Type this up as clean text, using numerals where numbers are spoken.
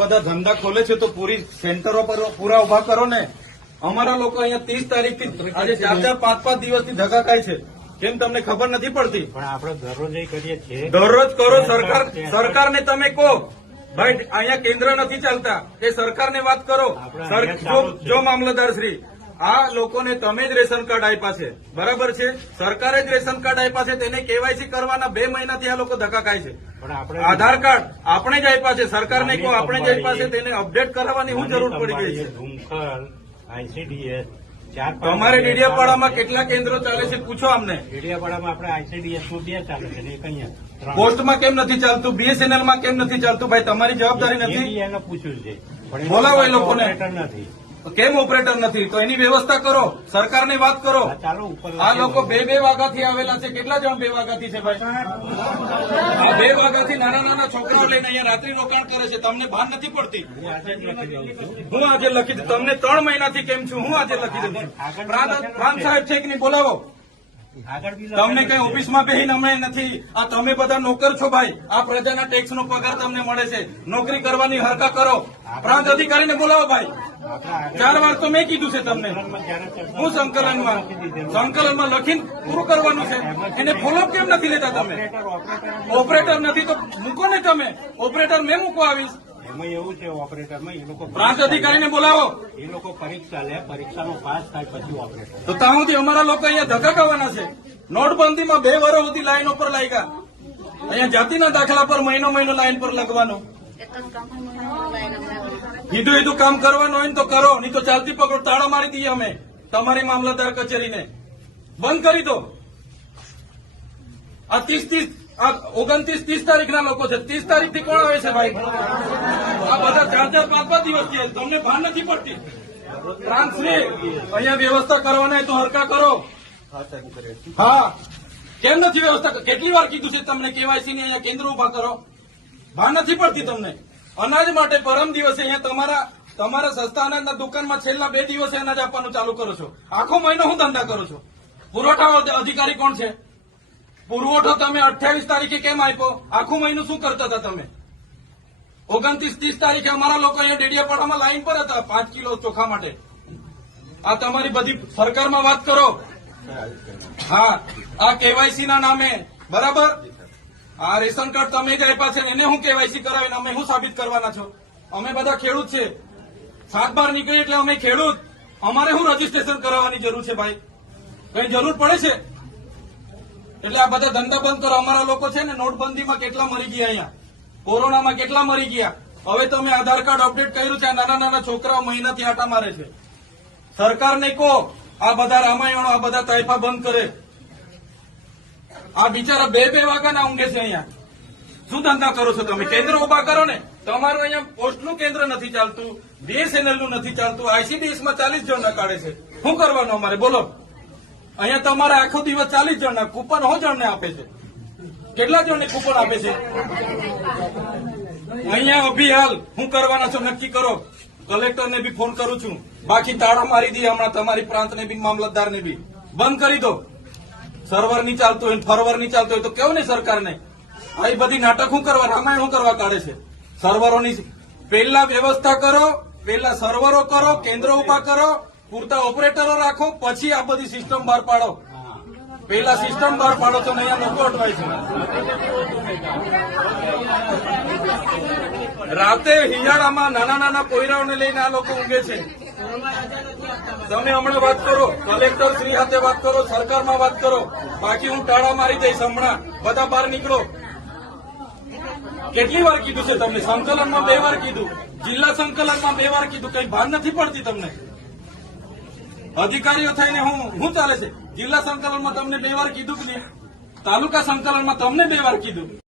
બધા ધંધા ખોલે છે તો પૂરી સેન્ટરો પર પૂરા ઉભા કરો ને. અમારા લોકો અહીંયા 30 તારીખથી આજે 4-5 દિવસથી ધક્કા ખાય છે. કેમ તમને ખબર નથી પડતી? પણ આપણે દરરોજ કરીએ છીએ. દરરોજ કરો. સરકારને તમે કહો ભાઈ અહીંયા કેન્દ્ર નથી ચાલતા, એ સરકારને વાત કરો. જો મામલતદાર શ્રી, આ લોકોને તમે જ રેશન કાર્ડ આપ્યા છે, બરાબર છે? સરકારે જ રેશન કાર્ડ આપ્યા છે, તેને કેવાયસી કરવાના 2 મહિનાથી આ લોકો ધક્કા ખાય છે. આધાર કાર્ડ આપણે જ આપ્યા છે, સરકારને કહો આપણે જ આપ્યા છે, તેને અપડેટ કરાવવાની શું જરૂર પડી ગઈ છે? ICDS તમારે ડેડિયાપાડામાં કેટલા કેન્દ્રો ચાલે છે પૂછો અમને. ડેડિયાપાડામાં આપણે ICDS નું 2 ચાલે છે ને એક અહીંયા. પોસ્ટમાં કેમ નથી ચાલતું? BSNL માં કેમ નથી ચાલતું? ભાઈ તમારી જવાબદારી નથી? એને પૂછ્યું છે, બોલાવો એ લોકોને. નથી. કેમ ઓપરેટર નથી? તો એની વ્યવસ્થા કરો, સરકારની વાત કરો. ચાલો ઉપર. આ લોકો 2 વાગ્યાથી આવેલા છે. કેટલા જણ 2 વાગ્યાથી છે ભાઈ? આ 2 વાગ્યાથી નાના છોકરાઓ લઈને અહીંયા રાત્રિ રોકાણ કરે છે. તમને ભાન નથી પડતી? હું આજે લખી દઉં. તમને 3 મહિનાથી કેમ છું હું આજે લખી દઉં. પ્રાંત સાહેબ છે કે નહીં? બોલાવો. તમને કઈ ઓફિસમાં બેહીને અમે નથી. આ તમે બધા નોકર છો ભાઈ. આ પ્રજાના ટેક્સનો પગાર તમને મળે છે. નોકરી કરવાની હરકા કરો. પ્રાંત અધિકારીને બોલાવો ભાઈ. 4 વાર તો મેં કીધું છે તમને. હું સંકલનમાં લખીને પૂરું કરવાનું છે. એને ફોલોઅપ કેમ નથી લેતા તમે? ઓપરેટર નથી તો મૂકો ને તમે. ઓપરેટર મેં મૂકો આવીશ. એમાં એવું છે ઓપરેટરમાં એ લોકો પ્રાંત અધિકારીને બોલાવો. એ લોકો પરીક્ષા લે, પરીક્ષાનો પાસ થાય પછી ઓપરેટર. તો ત્યાં સુધી અમારા લોકો અહીંયા ધક્કા ખાવાના છે. નોટબંધીમાં 2 વર્ષ સુધી લાઈનો પર લાગ્યા. અહીંયા જાતિના દાખલા પર મહિનો લાઈન પર લગવાનું. કીધું કામ કરવાનું હોય ને તો કરો, નહીં તો ચાલતી પકડો તાળા મારી દઈએ અમે તમારી મામલતદાર કચેરીને. બંધ કરી દો. આ 29-30 તારીખના લોકો છે. 30 તારીખથી કોણ આવે છે ભાઈ? આ બધા 4-5 દિવસથી તમને ભાન નથી પડતી? પ્રાંતશ્રી, અહીંયા વ્યવસ્થા કરવાના તો હરકા કરો. હા, કેમ નથી વ્યવસ્થા? કેટલી વાર કીધું છે તમને કેવાયસી ની અહીંયા કેન્દ્ર ઉભા કરો? ભાન નથી પડતી તમને? અનાજ માટે પરમ દિવસે અહીંયા તમારા સસ્તા અનાજના દુકાનમાં છેલ્લા 2 દિવસે અનાજ આપવાનું ચાલુ કરો છો. આખો મહિનો હું ધંધા કરો છો? પુરવઠા અધિકારી કોણ છે? પુરવઠો તમે 28 તારીખે કેમ આપ્યો? આખું મહિનું શું કરતા હતા તમે? 29-30 તારીખે અમારા લોકો અહીંયા ડેડિયાપાડામાં લાઈન પર હતા 5 કિલો ચોખા માટે. આ તમારી બધી સરકારમાં વાત કરો. હા, આ કેવાયસી ના નામે, બરાબર? આ રેશન કાર્ડ તમે જ આપ્યા છે, એને હું કેવાયસી કરાવીને અમે શું સાબિત કરવાના છો? અમે બધા ખેડૂત છે. 7/12 નીકળી એટલે અમે ખેડૂત. અમારે શું રજીસ્ટ્રેશન કરાવવાની જરૂર છે ભાઈ? કઈ જરૂર પડે છે? એટલે આ બધા ધંધા બંધ કરો. અમારા લોકો છે ને નોટબંધીમાં કેટલા મરી ગયા, અહીંયા કોરોનામાં કેટલા મરી ગયા. હવે તમે આધાર કાર્ડ અપડેટ કર્યું છે. આ નાના છોકરાઓ મહિનાથી આટા મારે છે. સરકારને કહો આ બધા રામાયણો, આ બધા તાઇફા બંધ કરે. આ બિચારા 2 વાગ્યાના ઊંઘે છે અહીંયા. શું ધંધા કરો છો તમે? કેન્દ્ર ઉભા કરો ને. તમારું અહીંયા પોસ્ટનું કેન્દ્ર નથી ચાલતું, BSNL નું નથી ચાલતું, ICDS માં 40 જણના કાઢે છે. શું કરવાનું અમારે બોલો? અહીંયા તમારે આખો દિવસ 40 જણના કૂપન હો જણને આપે છે. કેટલા જણને કૂપન આપે છે? અહીંયા અભિહાલ શું કરવાના છો નક્કી કરો. કલેક્ટરને બી ફોન કરું છું. બાકી તાળા મારી દઈએ હમણાં તમારી પ્રાંતને બી મામલતદારને બી. બંધ કરી દો. સર્વર નહીં ચાલતું હોય, ફરવર નહીં ચાલતું હોય તો કેવું ને સરકારને? આ બધી નાટક શું કરવા, રામાયણ શું કરવા કાઢે છે? સર્વરોની પહેલા વ્યવસ્થા કરો, પહેલા સર્વરો કરો, કેન્દ્રો ઉભા કરો, પૂરતા ઓપરેટરો રાખો, પછી આ બધી સિસ્ટમ બહાર પાડો. પહેલા સિસ્ટમ બહાર પાડો તો અહીંયા લોકો અટવાય છે. રાતે હિયાળામાં નાના પોયરાઓને લઈને આ લોકો ઊંઘે છે. તમે હમણાં વાત કરો, કલેક્ટર શ્રી સાથે વાત કરો, સરકારમાં વાત કરો. બાકી હું ટાળા મારી દઈશ હમણાં. બધા બહાર નીકળો. કેટલી વાર કીધું છે તમને? સંકલનમાં 2 વાર કીધું, જિલ્લા સંકલનમાં 2 વાર કીધું. કઈ ભાન નથી પડતી તમને? અધિકારીઓ થઈને હું ચાલે છે? જિલ્લા સંકલનમાં તમને 2 વાર કીધું કે નહીં? તાલુકા સંકલનમાં તમને 2 વાર કીધું.